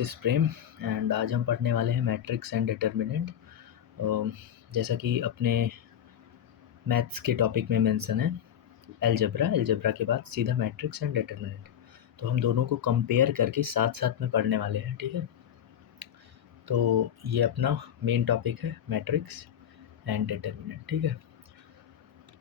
This is Prem and आज हम पढ़ने वाले हैं मैट्रिक्स एंड डिटर्मिनेंट। जैसा कि अपने मैथ्स के टॉपिक में मेंशन है अलजेब्रा के बाद सीधा मैट्रिक्स एंड डिटर्मिनेंट, तो हम दोनों को कंपेयर करके साथ साथ में पढ़ने वाले हैं। ठीक है, तो ये अपना मेन टॉपिक है मैट्रिक्स एंड डिटर्मिनेंट। ठीक है,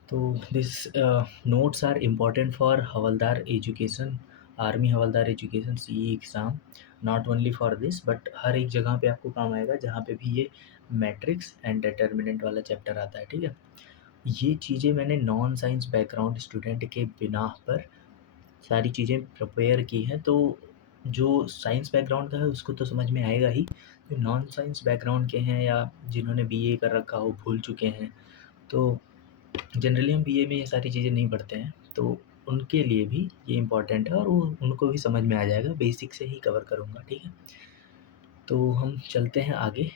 तो this notes are important for Havildar education, army Havildar education CE exam. Not only for this but हर एक जगह पे आपको काम आएगा जहाँ पे भी ये मैट्रिक्स एंड डिटर्मिनेंट वाला चैप्टर आता है। ठीक है, ये चीज़ें मैंने नॉन साइंस बैकग्राउंड स्टूडेंट के बिना पर सारी चीज़ें प्रिपेयर की हैं, तो जो साइंस बैकग्राउंड का है उसको तो समझ में आएगा ही। जो नॉन साइंस बैकग्राउंड के हैं या जिन्होंने बीए कर रखा हो भूल चुके हैं, तो जनरली हम बीए में ये सारी चीज़ें नहीं पढ़ते हैं, तो उनके लिए भी ये इम्पॉर्टेंट है और वो उनको भी समझ में आ जाएगा। बेसिक से ही कवर करूँगा। ठीक है, तो हम चलते हैं आगे।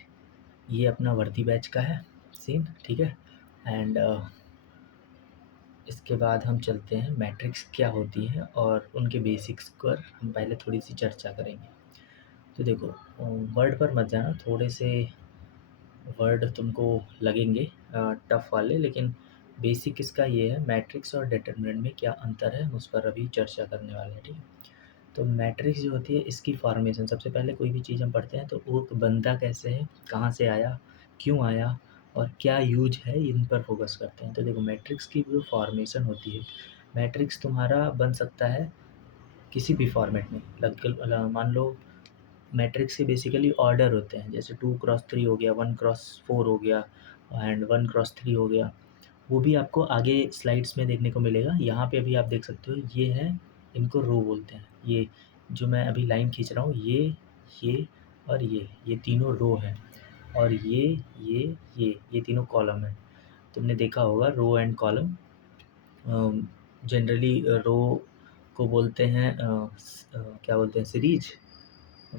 ये अपना वर्दी बैच का है सीन। ठीक है, एंड इसके बाद हम चलते हैं मैट्रिक्स क्या होती है और उनके बेसिक्स पर हम पहले थोड़ी सी चर्चा करेंगे। तो देखो, वर्ड पर मत जाना, थोड़े से वर्ड तुमको लगेंगे टफ वाले, लेकिन बेसिक इसका ये है मैट्रिक्स और डिटर्मिनेंट में क्या अंतर है, उस पर अभी चर्चा करने वाले हैं। ठीक है, तो मैट्रिक्स जो होती है इसकी फॉर्मेशन, सबसे पहले कोई भी चीज़ हम पढ़ते हैं तो वो बनता कैसे है, कहाँ से आया, क्यों आया और क्या यूज है, इन पर फोकस करते हैं। तो देखो, मैट्रिक्स की जो फॉर्मेशन होती है, मैट्रिक्स तुम्हारा बन सकता है किसी भी फॉर्मेट में। मान लो मैट्रिक्स के बेसिकली ऑर्डर होते हैं, जैसे 2x3 हो गया, 1x4 हो गया एंड 1x3 हो गया। वो भी आपको आगे स्लाइड्स में देखने को मिलेगा। यहाँ पे अभी आप देख सकते हो, ये है, इनको रो बोलते हैं। ये जो मैं अभी लाइन खींच रहा हूँ, ये और ये तीनों रो हैं और ये तीनों कॉलम हैं। तुमने देखा होगा रो एंड कॉलम। जनरली रो को बोलते हैं क्या बोलते हैं, सीरीज।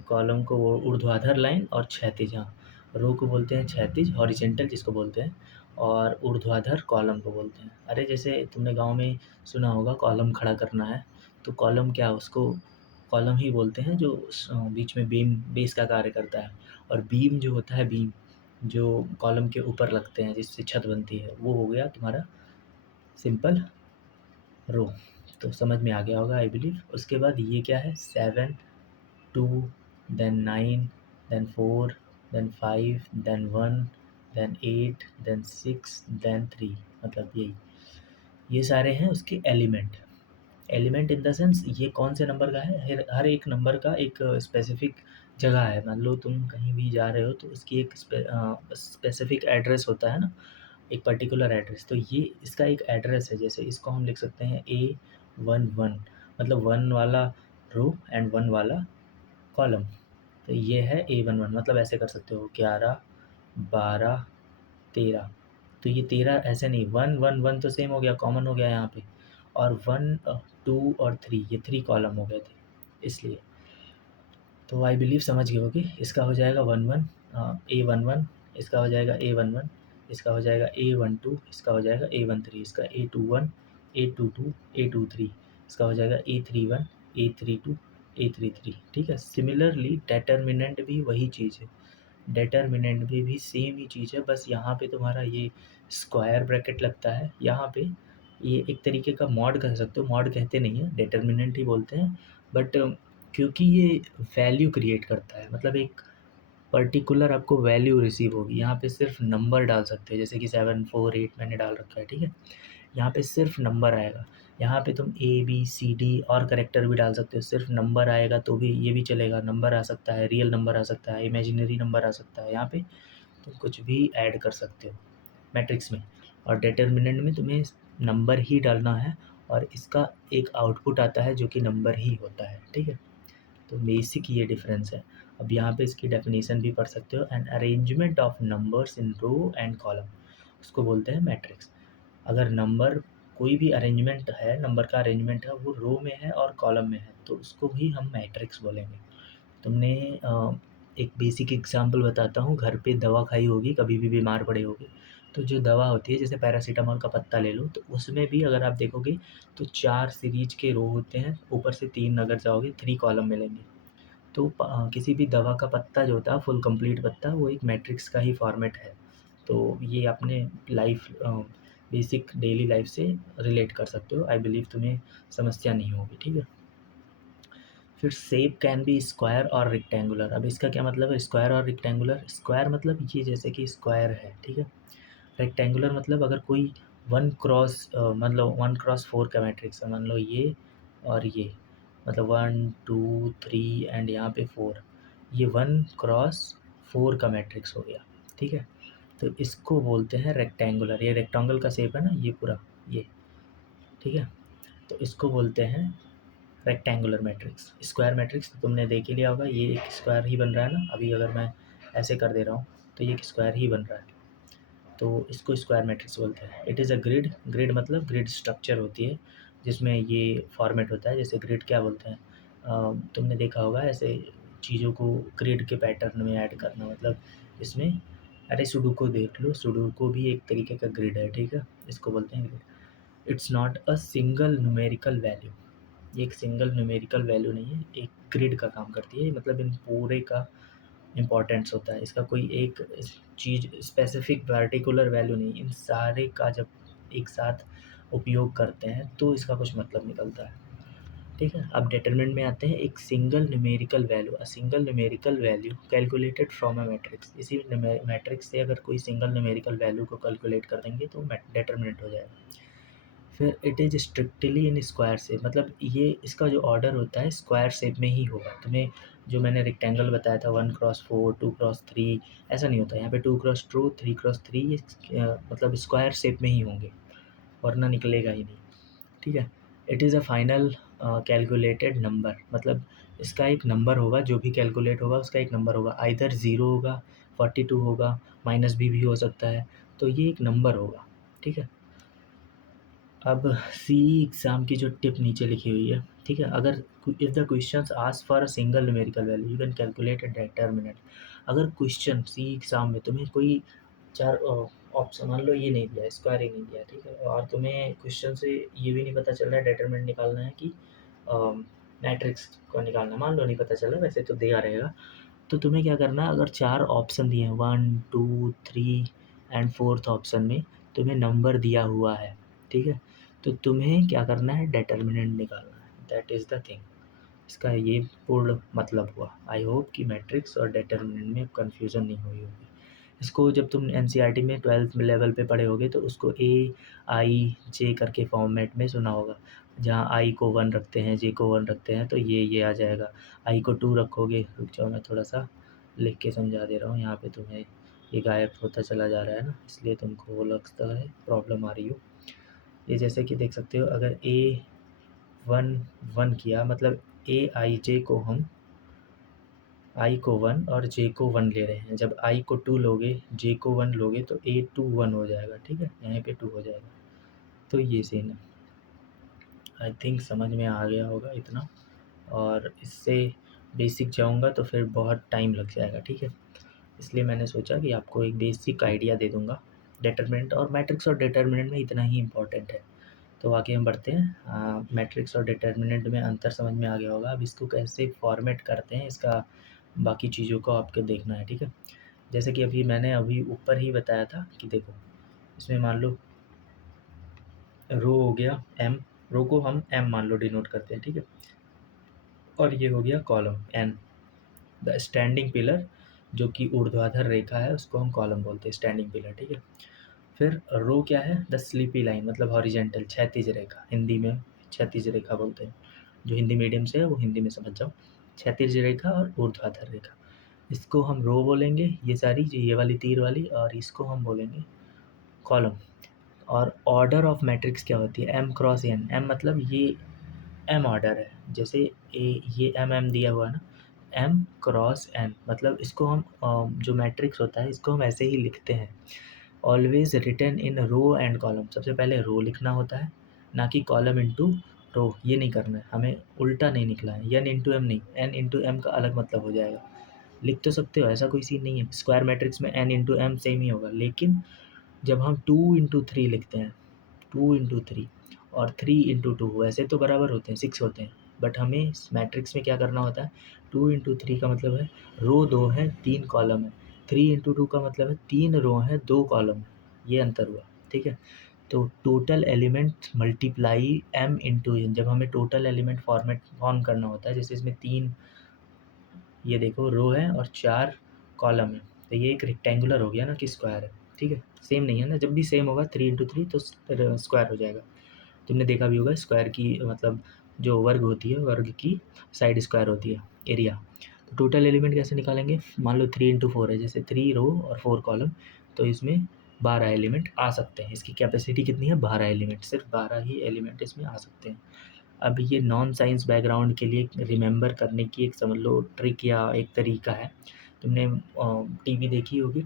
कॉलम को वो ऊर्ध्वाधर लाइन और क्षैतिज, हाँ। रो को बोलते हैं क्षैतिज, हॉरिजेंटल जिसको बोलते हैं, और ऊर्ध्वाधर कॉलम को बोलते हैं। अरे जैसे तुमने गांव में सुना होगा कॉलम खड़ा करना है, तो कॉलम क्या, उसको कॉलम ही बोलते हैं, जो बीच में बीम बेस का कार्य करता है। और बीम जो होता है, बीम जो कॉलम के ऊपर लगते हैं जिससे छत बनती है, वो हो गया तुम्हारा सिंपल रो। तो समझ में आ गया होगा आई बिलीव। उसके बाद ये क्या है, 7, 2, then 9, then 4, then 5, then 1, then 8, then 6, then 3, मतलब ये सारे हैं उसके element. Element in the sense ये कौन से नंबर का है, हर एक नंबर का एक स्पेसिफिक जगह है। मान लो तुम कहीं भी जा रहे हो तो उसकी एक स्पेसिफिक एड्रेस होता है ना, एक पर्टिकुलर एड्रेस। तो ये इसका एक एड्रेस है। जैसे इसको हम लिख सकते हैं A11, मतलब 1 वाला रो एंड 1 वाला कॉलम। तो ये है A11, मतलब ऐसे कर सकते हो 11, 12, 13। तो ये 13 ऐसे नहीं, 1, 1, 1 तो सेम हो गया, कॉमन हो गया यहाँ पे, और 1, 2 और 3, ये 3 कॉलम हो गए थे इसलिए। तो आई बिलीव समझ गए हो कि इसका हो जाएगा 11, A11, इसका हो जाएगा A11, इसका हो जाएगा A12, इसका हो जाएगा A13, इसका A21, A22, A23, इसका हो जाएगा A31, A32, A33। ठीक है, सिमिलरली डिटर्मिनेंट भी वही चीज़ है, डिटर्मिनेंट भी सेम ही चीज़ है, बस यहाँ पे तुम्हारा ये स्क्वायर ब्रैकेट लगता है। यहाँ पे ये एक तरीके का मॉड कह सकते हो, मॉड कहते नहीं हैं, डिटर्मिनेंट ही बोलते हैं। बट क्योंकि ये वैल्यू क्रिएट करता है, मतलब एक पर्टिकुलर आपको वैल्यू रिसीव होगी। यहाँ पे सिर्फ नंबर डाल सकते हैं, जैसे कि 7, 4, 8 मैंने डाल रखा है। ठीक है, यहाँ पे सिर्फ नंबर आएगा। यहाँ पे तुम A B C D और करेक्टर भी डाल सकते हो, सिर्फ नंबर आएगा तो भी ये भी चलेगा। नंबर आ सकता है, रियल नंबर आ सकता है, इमेजिनरी नंबर आ सकता है। यहाँ पे तुम कुछ भी ऐड कर सकते हो मैट्रिक्स में। और डिटर्मिनेंट में तुम्हें नंबर ही डालना है और इसका एक आउटपुट आता है जो कि नंबर ही होता है। ठीक है, तो बेसिक ये डिफरेंस है। अब यहाँ पे इसकी डेफिनेशन भी पढ़ सकते हो, an arrangement of numbers in row and column, उसको बोलते हैं मैट्रिक्स। अगर नंबर कोई भी अरेंजमेंट है, नंबर का अरेंजमेंट है, वो रो में है और कॉलम में है, तो उसको भी हम मैट्रिक्स बोलेंगे। तुमने एक बेसिक एग्जांपल बताता हूँ, घर पे दवा खाई होगी, कभी भी बीमार पड़े होगे, तो जो दवा होती है, जैसे पैरासीटामोल का पत्ता ले लो, तो उसमें भी अगर आप देखोगे तो 4 सीरीज के रो होते हैं, ऊपर से 3 अगर जाओगे 3 कॉलम मिलेंगे। तो किसी भी दवा का पत्ता जो होता है फुल कंप्लीट पत्ता, वो एक मैट्रिक्स का ही फॉर्मेट है। तो ये अपने लाइफ बेसिक डेली लाइफ से रिलेट कर सकते हो। आई बिलीव तुम्हें समस्या नहीं होगी, ठीक है। फिर शेप कैन बी स्क्वायर और रेक्टेंगुलर। अब इसका क्या मतलब है, स्क्वायर और रेक्टेंगुलर? स्क्वायर मतलब ये जैसे कि स्क्वायर है, ठीक है। रेक्टेंगुलर मतलब अगर कोई मतलब 1x4 का मैट्रिक्स है, मान लो ये और ये, मतलब 1 2 3 एंड यहाँ पे 4, ये 1x4 का मैट्रिक्स हो गया, ठीक है। तो इसको बोलते हैं रेक्टेंगुलर। ये रेक्टेंगल का शेप है ना, ये पूरा ये, ठीक है। तो इसको बोलते हैं रेक्टेंगुलर मैट्रिक्स। स्क्वायर मैट्रिक्स तो तुमने देख ही लिया होगा, ये एक स्क्वायर ही बन रहा है ना। अभी अगर मैं ऐसे कर दे रहा हूँ तो ये एक स्क्वायर ही बन रहा है, तो इसको स्क्वायर मैट्रिक्स बोलते हैं। It is a grid. Grid मतलब ग्रिड स्ट्रक्चर होती है जिसमें ये फॉर्मेट होता है। जैसे ग्रिड क्या बोलते हैं, तुमने देखा होगा ऐसे चीज़ों को ग्रिड के पैटर्न में ऐड करना, मतलब इसमें, अरे सुडोकू देख लो, सुडोकू भी एक तरीके का ग्रिड है, ठीक है। इसको बोलते हैं grid. It's not a single numerical value. ये एक सिंगल न्यूमेरिकल वैल्यू नहीं है, एक ग्रिड का काम करती है, मतलब इन पूरे का इम्पोर्टेंस होता है। इसका कोई एक चीज़ स्पेसिफिक पार्टिकुलर वैल्यू नहीं, इन सारे का जब एक साथ उपयोग करते हैं तो इसका कुछ मतलब निकलता है, ठीक है। अब डिटरमिनेंट में आते हैं। एक single numerical value, a single numerical value calculated from a matrix. इसी मैट्रिक्स से अगर कोई सिंगल न्यूमेरिकल वैल्यू को कैलकुलेट कर देंगे तो डिटरमिनेंट हो जाएगा। फिर it is strictly in square shape, मतलब ये इसका जो ऑर्डर होता है स्क्वायर शेप में ही होगा। तुम्हें जो मैंने रेक्टेंगल बताया था 1x4 2x3, ऐसा नहीं होता। यहाँ पे 2x2 3x3 ये मतलब स्क्वायर शेप में ही होंगे, वरना निकलेगा ही नहीं, ठीक है। It is a final calculated number, मतलब इसका एक नंबर होगा, जो भी कैलकुलेट होगा उसका एक नंबर होगा। आइदर 0 होगा, 42 होगा, माइनस भी हो सकता है, तो ये एक नंबर होगा, ठीक है। अब सी एग्ज़ाम की जो टिप नीचे लिखी हुई है, ठीक है। अगर if the questions ask for a single numerical value you can calculate a determinant. अगर क्वेश्चन सी एग्ज़ाम में तुम्हें कोई 4 ऑप्शन, मान लो ये नहीं दिया, स्क्वायर ही नहीं दिया, ठीक है, और तुम्हें क्वेश्चन से ये भी नहीं पता चल रहा है डिटरमिनेंट निकालना है कि मैट्रिक्स को निकालना, मान लो नहीं पता चल रहा, वैसे तो दिया रहेगा। तो तुम्हें क्या करना है, अगर 4 ऑप्शन दिए हैं 1 2 3 एंड 4th ऑप्शन में तुम्हें नंबर दिया हुआ है, ठीक है, तो तुम्हें क्या करना है, डिटरमिनेंट निकालना है। That is the thing. इसका ये पूर्ण मतलब हुआ। आई होप कि मैट्रिक्स और डिटरमिनेंट में कन्फ्यूज़न नहीं हुई होगी। इसको जब तुम एनसीईआरटी में 12th लेवल पे पढ़े होगे तो उसको ए आई जे करके फॉर्मेट में सुना होगा, जहाँ आई को 1 रखते हैं, जे को 1 रखते हैं, तो ये आ जाएगा। आई को 2 रखोगे, रुक जाओ मैं थोड़ा सा लिख के समझा दे रहा हूँ। यहाँ पे तुम्हें ये गायब होता चला जा रहा है ना, इसलिए तुमको वो लगता है प्रॉब्लम आ रही हो। ये जैसे कि देख सकते हो, अगर ए 1 1 किया, मतलब ए आई जे को हम आई को 1 और जे को 1 ले रहे हैं। जब आई को 2 लोगे, जे को 1 लोगे, तो ए 2 1 हो जाएगा, ठीक है, यहाँ पे 2 हो जाएगा। तो ये सीन है। आई थिंक समझ में आ गया होगा इतना, और इससे बेसिक जाऊँगा तो फिर बहुत टाइम लग जाएगा, ठीक है। इसलिए मैंने सोचा कि आपको एक बेसिक आइडिया दे दूँगा। डिटरमिनेंट और मैट्रिक्स और डिटरमिनेंट में इतना ही इम्पोर्टेंट है। तो आगे हम बढ़ते हैं। मैट्रिक्स और डिटरमिनेंट में अंतर समझ में आ गया होगा। अब इसको कैसे फॉर्मेट करते हैं, इसका बाकी चीज़ों को आपको देखना है, ठीक है। जैसे कि मैंने अभी ऊपर ही बताया था कि देखो, इसमें मान लो रो हो गया एम, रो को हम एम मान लो डिनोट करते हैं, ठीक है, और ये हो गया column N. The standing pillar, जो कि ऊर्ध्वाधर रेखा है, उसको हम कॉलम बोलते हैं, स्टैंडिंग पिलर, ठीक है। फिर रो क्या है, द स्लीपी लाइन, मतलब हॉरिजेंटल, क्षैतिज रेखा, हिंदी में क्षैतिज रेखा बोलते हैं। जो हिंदी मीडियम से है वो हिंदी में समझ जाओ। क्षैतिज रेखा और ऊर्ध्वाधर रेखा, इसको हम रो बोलेंगे, ये सारी जो ये वाली तीर वाली, और इसको हम बोलेंगे कॉलम। और ऑर्डर ऑफ मैट्रिक्स क्या होती है, एम क्रॉस एन। एम मतलब ये एम ऑर्डर है, जैसे ये एम दिया हुआ है ना, एम क्रॉस एन, मतलब इसको हम जो मैट्रिक्स होता है इसको हम ऐसे ही लिखते हैं। Always written in row and column, सबसे पहले रो लिखना होता है, ना कि कॉलम इंटू रो। ये नहीं करना है हमें, उल्टा नहीं निकला है, एन इंटू एम नहीं, एन इंटू एम का अलग मतलब हो जाएगा। लिख तो सकते हो, ऐसा कोई सीन नहीं है। स्क्वायर मैट्रिक्स में एन इंटू एम सेम ही होगा, लेकिन जब हम 2 इंटू 3 लिखते हैं, 2 इंटू 3 और 3 इंटू 2, वैसे तो बराबर होते हैं, 6 होते हैं, बट हमें मैट्रिक्स में क्या करना होता है, 2 × 3 का मतलब है रो 2 है 3 कॉलम है, 3 × 2 का मतलब है 3 रो हैं 2 कॉलम है, ये अंतर हुआ, ठीक है। तो total element multiply m into n, जब हमें टोटल एलिमेंट फॉर्म करना होता है, जैसे इसमें 3 ये देखो रो है और 4 कॉलम है, तो ये एक रेक्टेंगुलर हो गया ना कि स्क्वायर है, ठीक है। सेम नहीं है ना, जब भी सेम होगा 3 × 3 तो स्क्वायर हो जाएगा। तुमने देखा भी होगा स्क्वायर की मतलब जो वर्ग होती है, वर्ग की साइड स्क्वायर होती है, एरिया। तो टोटल एलिमेंट कैसे निकालेंगे, मान लो 3 × 4 है, जैसे 3 रो और 4 कॉलम, तो इसमें 12 एलिमेंट आ सकते हैं। इसकी कैपेसिटी कितनी है, 12 एलिमेंट, सिर्फ 12 ही एलिमेंट इसमें आ सकते हैं। अब ये नॉन साइंस बैकग्राउंड के लिए रिमेंबर करने की एक समझ लो ट्रिक या एक तरीका है। तुमने टीवी देखी होगी,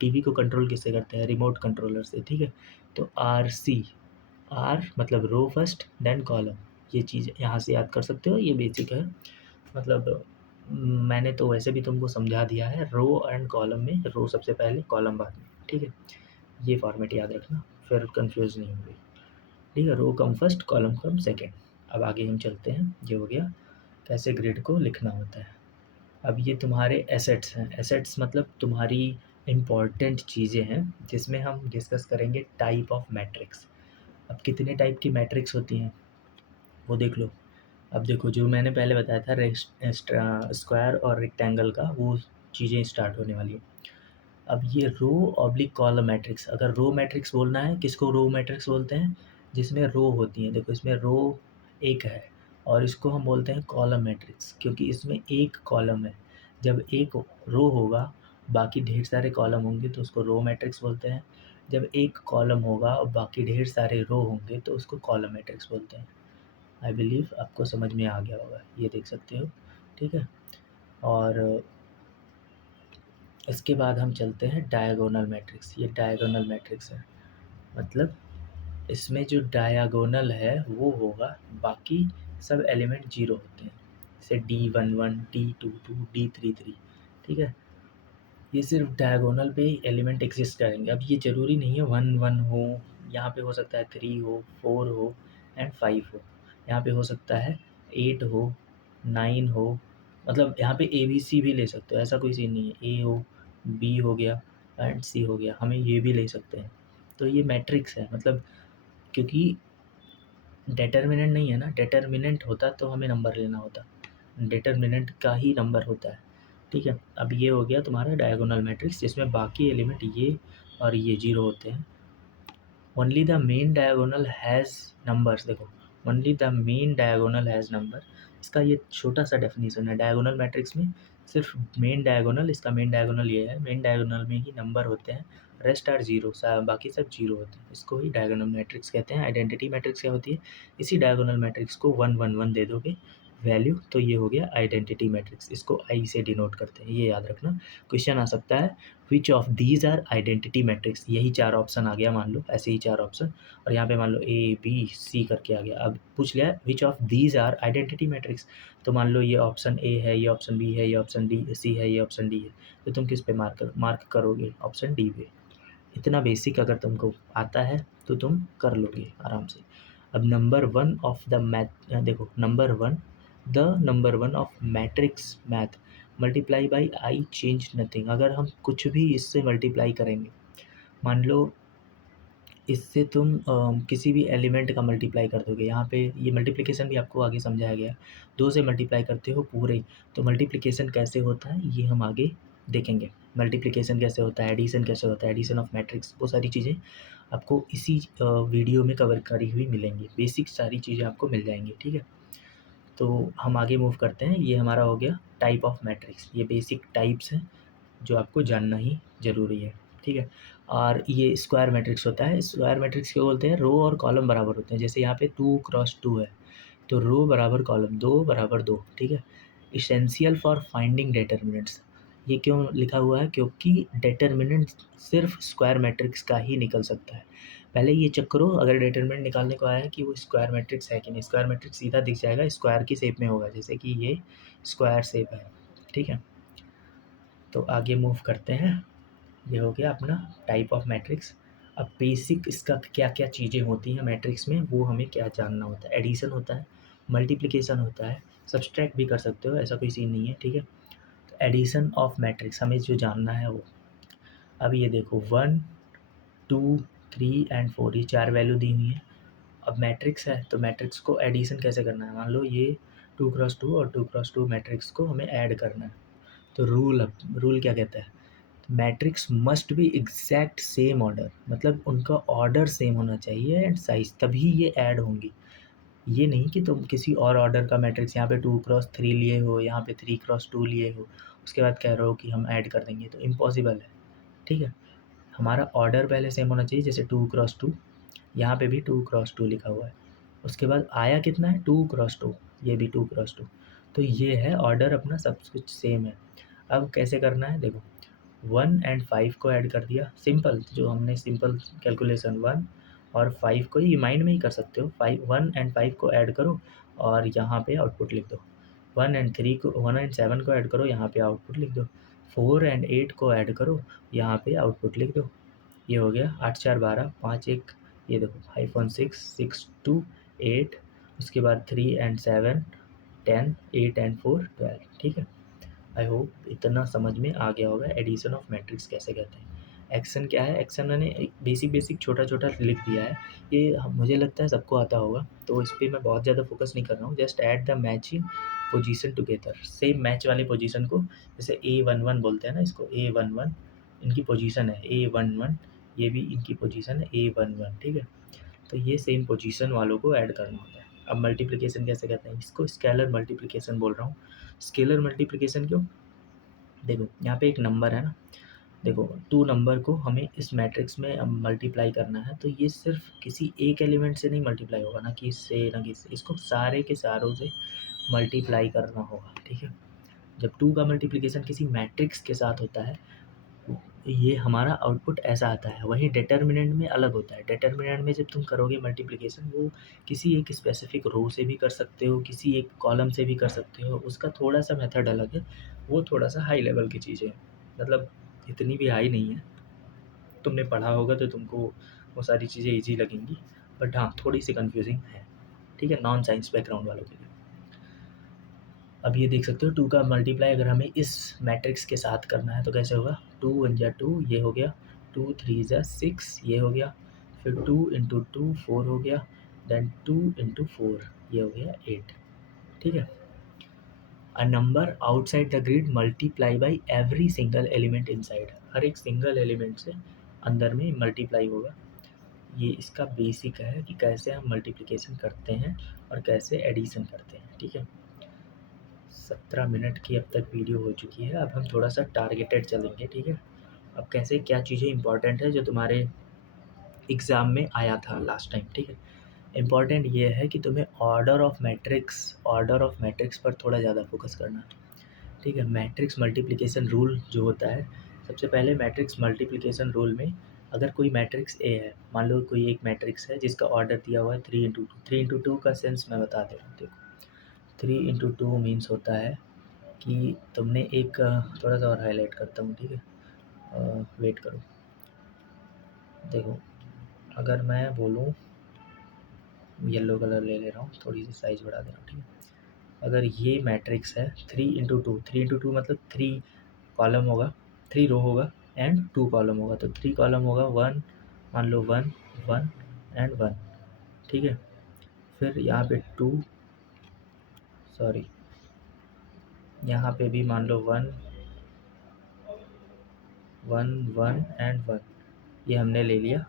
टीवी को कंट्रोल किससे करते हैं, रिमोट कंट्रोलर से, ठीक है। तो आर मतलब रो फर्स्ट देन कॉलम, ये चीज़ यहाँ से याद कर सकते हो, ये बेसिक है। मतलब मैंने तो वैसे भी तुमको समझा दिया है, रो एंड कॉलम में रो सबसे पहले कॉलम बाद में, ठीक है। ये फॉर्मेट याद रखना, फिर कंफ्यूज नहीं होंगे, ठीक है। रो कम फर्स्ट, कॉलम कम सेकेंड। अब आगे हम चलते हैं, ये हो गया कैसे ग्रिड को लिखना होता है। अब ये तुम्हारे एसेट्स हैं, एसेट्स मतलब तुम्हारी इम्पॉर्टेंट चीज़ें हैं, जिसमें हम डिस्कस करेंगे टाइप ऑफ मैट्रिक्स। अब कितने टाइप की मैट्रिक्स होती हैं वो देख लो। अब देखो, जो मैंने पहले बताया था स्क्वायर और रेक्टेंगल का, वो चीज़ें स्टार्ट होने वाली है। अब ये रो ऑब्लिक कॉलम मैट्रिक्स, अगर रो मैट्रिक्स बोलना है, किसको रो मैट्रिक्स बोलते हैं, जिसमें रो होती हैं। देखो इसमें रो एक है और इसको हम बोलते हैं कॉलम मैट्रिक्स, क्योंकि इसमें एक कॉलम है। जब एक रो होगा, बाकी ढेर सारे कॉलम होंगे, तो उसको रो मैट्रिक्स बोलते हैं। जब एक कॉलम होगा और बाकी ढेर सारे रो होंगे, तो उसको कॉलम मैट्रिक्स बोलते हैं। आई बिलीव आपको समझ में आ गया होगा, ये देख सकते हो, ठीक है। और इसके बाद हम चलते हैं डायगोनल मैट्रिक्स। ये डायगोनल मैट्रिक्स है, मतलब इसमें जो डायगोनल है वो होगा, बाकी सब एलिमेंट जीरो होते हैं, जैसे D11 D22 D33, ठीक है। ये सिर्फ डायगोनल पे ही एलिमेंट एग्जिस्ट करेंगे। अब ये ज़रूरी नहीं है 1 1 हो, यहाँ पे हो सकता है 3 हो, 4 हो एंड 5 हो, यहाँ पे हो सकता है 8 हो, 9 हो, मतलब यहाँ पे ABC भी ले सकते हो, ऐसा कोई सीन नहीं है। A हो, B हो गया एंड C हो गया, हमें ये भी ले सकते हैं। तो ये मैट्रिक्स है, मतलब क्योंकि डेटर्मिनेंट नहीं है ना, डेटर्मिनेंट होता तो हमें नंबर लेना होता, डिटर्मिनेंट का ही नंबर होता है, ठीक है। अब ये हो गया तुम्हारा डायगोनल मैट्रिक्स, जिसमें बाकी एलिमेंट ये और ये जीरो होते हैं। Only the main diagonal has numbers, देखो only the main diagonal has number, इसका ये छोटा सा डेफिनेशन है। डायगोनल मैट्रिक्स में सिर्फ मेन डायगोनल, इसका मेन डायगोनल ये है, मेन डायगोनल में ही नंबर होते हैं, रेस्ट आर जीरो, बाकी सब जीरो होते हैं। इसको ही डायगोनल मैट्रिक्स कहते हैं। आइडेंटिटी मैट्रिक्स क्या होती है, इसी डायगोनल मैट्रिक्स को 1 1 1 दे दोगे वैल्यू, तो ये हो गया आइडेंटिटी मैट्रिक्स, इसको आई से डिनोट करते हैं, ये याद रखना। क्वेश्चन आ सकता है which of these are identity matrix, यही 4 ऑप्शन आ गया, मान लो ऐसे ही 4 ऑप्शन, और यहाँ पे मान लो A B C करके आ गया। अब पूछ लिया which of these are identity matrix, तो मान लो ये ऑप्शन A है, ये ऑप्शन B है, ये ऑप्शन C है, ये ऑप्शन D है, तो तुम किस पे मार्क करोगे, ऑप्शन D पे। इतना बेसिक अगर तुमको आता है तो तुम कर लोगे आराम से। अब नंबर 1 ऑफ द मैथ, देखो number one of matrix math multiply by I change nothing. अगर हम कुछ भी इससे मल्टीप्लाई करेंगे, मान लो इससे तुम किसी भी एलिमेंट का मल्टीप्लाई कर दोगे, यहाँ पे ये मल्टीप्लिकेशन भी आपको आगे समझाया गया, 2 से मल्टीप्लाई करते हो पूरे, तो मल्टीप्लिकेशन कैसे होता है ये हम आगे देखेंगे। मल्टीप्लिकेशन कैसे होता है, एडिशन कैसे होता है, एडिशन ऑफ मैट्रिक्स, वो सारी चीज़ें आपको इसी वीडियो में कवर करी हुई मिलेंगी, बेसिक सारी चीज़ें आपको मिल जाएंगी, ठीक है। तो हम आगे मूव करते हैं, ये हमारा हो गया टाइप ऑफ मैट्रिक्स, ये बेसिक टाइप्स हैं जो आपको जानना ही ज़रूरी है, ठीक है। और ये स्क्वायर मैट्रिक्स होता है, स्क्वायर मैट्रिक्स क्यों बोलते हैं, रो और कॉलम बराबर होते हैं, जैसे यहाँ पे 2 × 2 है, तो रो बराबर कॉलम, 2 बराबर 2, ठीक है। इसेंशियल फॉर फाइंडिंग डेटर्मिनेंट्स, ये क्यों लिखा हुआ है, क्योंकि डेटर्मिनेंट सिर्फ स्क्वायर मैट्रिक्स का ही निकल सकता है। पहले ये चेक करो, अगर डिटरमिनेंट निकालने को आया है कि वो स्क्वायर मैट्रिक्स है कि नहीं, स्क्वायर मैट्रिक्स सीधा दिख जाएगा, स्क्वायर की शेप में होगा, जैसे कि ये स्क्वायर शेप है, ठीक है। तो आगे मूव करते हैं, ये हो गया अपना टाइप ऑफ मैट्रिक्स। अब बेसिक इसका क्या क्या चीज़ें होती हैं मैट्रिक्स में, वो हमें क्या जानना होता है। एडिशन होता है, मल्टीप्लिकेशन होता है, सब्सट्रैक्ट भी कर सकते हो, ऐसा कोई सीन नहीं है, ठीक है। तो एडिशन ऑफ मैट्रिक्स हमें जो जानना है वो, अब ये देखो 1 2 3 एंड 4 ये 4 वैल्यू दी हुई है। अब मैट्रिक्स है तो मैट्रिक्स को एडिशन कैसे करना है, मान लो ये 2x2 और 2x2 मैट्रिक्स को हमें ऐड करना है। तो रूल क्या कहता है, matrix must be exact same order, मतलब उनका ऑर्डर सेम होना चाहिए एंड साइज, तभी ये ऐड होंगी। ये नहीं कि तुम किसी और ऑर्डर का मैट्रिक्स यहाँ पे 2x3 लिए हो, यहाँ पे 3x2 लिए हो, उसके बाद कह रहे हो कि हम ऐड कर देंगे, तो इम्पॉसिबल है, ठीक है। हमारा ऑर्डर पहले सेम होना चाहिए, जैसे 2x2, यहाँ पे भी 2x2 लिखा हुआ है, उसके बाद आया कितना है 2x2, ये भी 2x2, तो ये है ऑर्डर अपना सब कुछ सेम है। अब कैसे करना है देखो, 1 एंड 5 को ऐड कर दिया, सिंपल, जो हमने सिंपल कैलकुलेशन 1 और 5 को ही माइंड में ही कर सकते हो, 1 एंड 5 को ऐड करो और यहाँ पे आउटपुट लिख दो। 1 एंड 7 को ऐड करो, यहाँ पे आउटपुट लिख दो। 4 एंड 8 को ऐड करो, यहाँ पे आउटपुट लिख दो। ये हो गया 8 4 12, 5 1, ये देखो 5 1 6 6 2 8, उसके बाद 3 एंड 7 10, 8 एंड 4 12, ठीक है। आई होप इतना समझ में आ गया होगा एडिशन ऑफ मैट्रिक्स कैसे कहते हैं। एक्शन क्या है, एक्शन मैंने एक बेसिक छोटा छोटा लिख दिया है, ये मुझे लगता है सबको आता होगा, तो इस पर मैं बहुत ज़्यादा फोकस नहीं कर रहा हूँ। Just add the matching position together, same match वाली पोजीशन को, जैसे A11 बोलते हैं ना इसको, A11 इनकी पोजीशन है, A11 ये भी इनकी पोजीशन है A11, ठीक है। तो ये सेम पोजीशन वालों को ऐड करना होता है। अब मल्टीप्लिकेशन कैसे कहते हैं, इसको स्केलर मल्टीप्लिकेशन बोल रहा हूँ। स्केलर मल्टीप्लिकेशन क्यों, देखो यहाँ पे एक नंबर है ना, देखो 2 नंबर को हमें इस मैट्रिक्स में मल्टीप्लाई करना है, तो ये सिर्फ किसी एक एलिमेंट से नहीं मल्टीप्लाई होगा, ना कि इससे ना कि इससे, इसको सारे के सारों से मल्टीप्लाई करना होगा, ठीक है। जब 2 का मल्टीप्लिकेशन किसी मैट्रिक्स के साथ होता है, ये हमारा आउटपुट ऐसा आता है। वहीं डिटर्मिनेंट में अलग होता है, डिटर्मिनेंट में जब तुम करोगे मल्टीप्लिकेशन, वो किसी एक स्पेसिफिक रो से भी कर सकते हो, किसी एक कॉलम से भी कर सकते हो, उसका थोड़ा सा मेथड अलग है, वो थोड़ा सा हाई लेवल की चीज़ें हैं, मतलब इतनी भी हाई नहीं है, तुमने पढ़ा होगा तो तुमको वो सारी चीज़ें ईजी लगेंगी, बट हाँ थोड़ी सी कन्फ्यूजिंग है, ठीक है, नॉन साइंस बैकग्राउंड वालों के लिए। अब ये देख सकते हो 2 का मल्टीप्लाई अगर हमें इस मैट्रिक्स के साथ करना है तो कैसे होगा, 2 1 जा 2, ये हो गया, 2 3 जा 6, ये हो गया, फिर 2 इंटू 2 4 हो गया, देन 2 इंटू 4 ये हो गया 8, ठीक है। A number outside the grid multiply by every single element inside, हर एक सिंगल एलिमेंट से अंदर में मल्टीप्लाई होगा। ये इसका बेसिक है कि कैसे हम मल्टीप्लिकेशन करते हैं और कैसे एडिशन करते हैं, ठीक है। 17 मिनट की अब तक वीडियो हो चुकी है, अब हम थोड़ा सा टारगेटेड चलेंगे, ठीक है। अब कैसे क्या चीज़ें इंपॉर्टेंट है जो तुम्हारे एग्ज़ाम में आया था लास्ट टाइम, ठीक है। इम्पॉर्टेंट ये है कि तुम्हें ऑर्डर ऑफ मैट्रिक्स पर थोड़ा ज़्यादा फोकस करना है, ठीक है। मैट्रिक्स मल्टीप्लिकेशन रूल जो होता है, सबसे पहले मैट्रिक्स मल्टीप्लिकेशन रूल में, अगर कोई मैट्रिक्स ए है, मान लो कोई एक मैट्रिक्स है जिसका ऑर्डर दिया हुआ है 3 इंटू 2, 3 इंटू 2 का सेंस मैं बता दे रहा हूँ, देखो 3 इंटू 2 मीन्स होता है कि तुमने एक थोड़ा सा और हाईलाइट करता हूँ, ठीक है, वेट करो, देखो अगर मैं बोलूँ, येलो कलर ले ले रहा हूँ, थोड़ी सी साइज़ बढ़ा दे रहा हूँ, ठीक है। अगर ये मैट्रिक्स है 3 इंटू 2 मतलब 3 कॉलम होगा, 3 रो होगा एंड 2 कॉलम होगा, तो 3 कॉलम होगा 1, मान लो 1 1 एंड 1, ठीक है। फिर यहाँ पे 2, सॉरी यहाँ पे भी मान लो 1 1 1 एंड 1, ये हमने ले लिया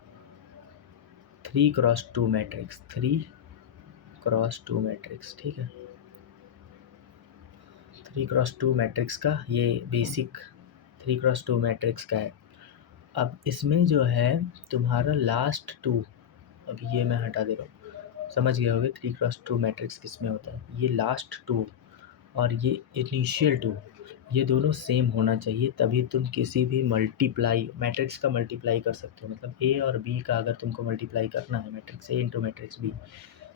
3x2 मैट्रिक्स, 3x2 मैट्रिक्स, ठीक है। 3x2 मैट्रिक्स का ये बेसिक 3x2 मैट्रिक्स का है। अब इसमें जो है तुम्हारा लास्ट 2, अब ये मैं हटा दे रहा हूँ, समझ गए होगे 3x2 मैट्रिक्स किस में होता है, ये लास्ट 2 और ये इनिशियल 2, ये दोनों सेम होना चाहिए, तभी तुम किसी भी मल्टीप्लाई मैट्रिक्स का मल्टीप्लाई कर सकते हो। मतलब ए और बी का अगर तुमको मल्टीप्लाई करना है, matrix A into matrix B,